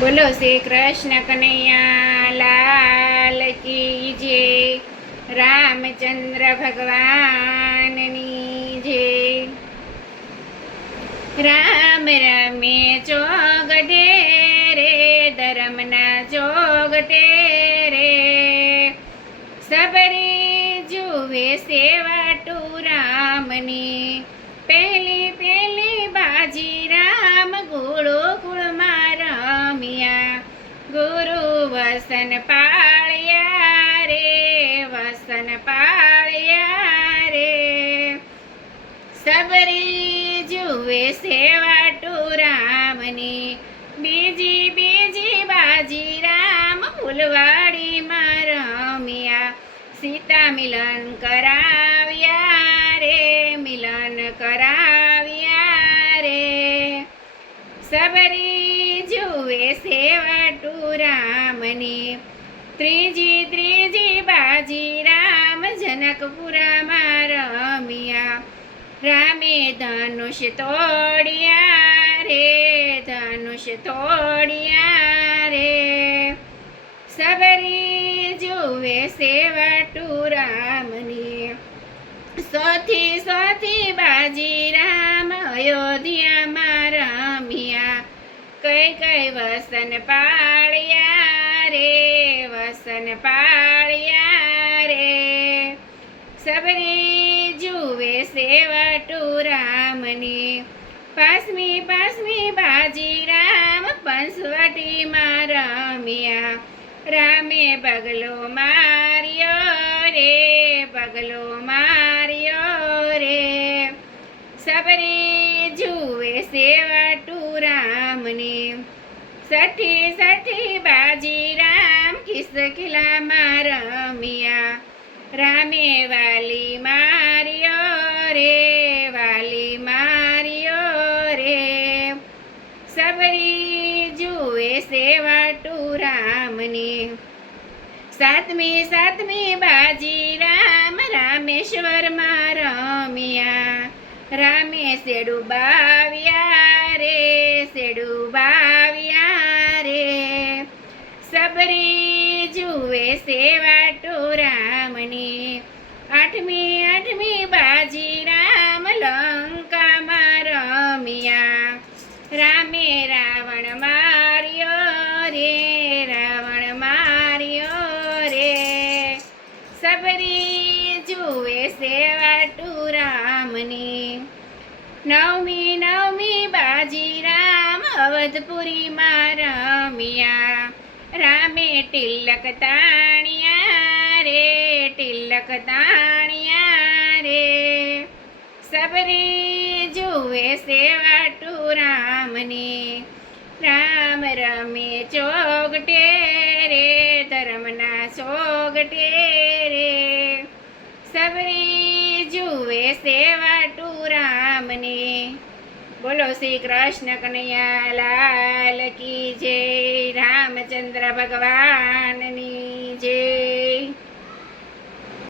બોલો શ્રી કૃષ્ણ કનૈયા લાલ કી જય, રામચંદ્ર ભગવાનની જય. રામ રમે ચોગટે રે, ધર્મના ચોગટે રે, સબરી જુએ સેવાટું રામની. પહેલી પહેલી બાજી રામ ગુરુકુળમાં રમ્યા, ગુરુ વસન પાળ્યા રે, વસન પાળ્યા રે, સબરી જુએ સેવાટું રામની. બીજી બીજી બાજી રામ ફૂલવાડીમાં રમ્યા, સીતા મિલન કરાવ્યા રે, મિલન કરાવ્યા રે, સબરી જુએ સેવાટું રામની. ત્રીજી ત્રીજી બાજી રામ જનકપુરામાં રમ્યા, રામે ધનુષ તોડ્યા રે, ધનુષ તોડ્યા રે, સબરી જુએ સેવાટું રામની. સોથી સોથી બાજી રામ અયોધ્યામાં રમ્યા, કઈ કઈ વસન પાળ્યા રે, વસન પાળ્યા રે, સબરી જુએ સેવાટું રામની. પાંચમી પાંચમી બાજી રામ પંચવટીમાં રમ્યા, રામે પગલો માર્યો રે, પગલો માર્યો રે, સબરી જુએ સેવાટું રામની. છઠ્ઠી છઠ્ઠી બાજી રામ કિસકિલામાં રમ્યા, રામે વાલી માર્યો રે, વાલી માર્યો રે, સબરી જુએ સેવાટું રામની. સાતમી સાતમી બાજી રામ રામેશ્વરમાં રમ્યા, રામે શેડું બાવ્યા રે, શેડું બાવ્યા રે, સબરી જુએ સેવાટું રામની. આઠમી આઠમી બાજી રામ લંકામાં રમ્યા, રામે રાવણ માર્યો રે, રાવણ માર્યો રે, સબરી જુએ સેવાટું રામની. નવમી નવમી બાજી રામ અવધપુરીમાં રમ્યા, રામે તિલક તાણ્યા રે, તિલક તાણ્યા રે, સબરી જુએ સેવાટું રામની. રામ રમે ચોગટે રે, ધર્મના ચોગટે રે, સબરી જુએ સેવાટું રામની. બોલો શ્રી કૃષ્ણ કનૈયા લાલ કી જય, રામચંદ્ર ભગવાનની જય.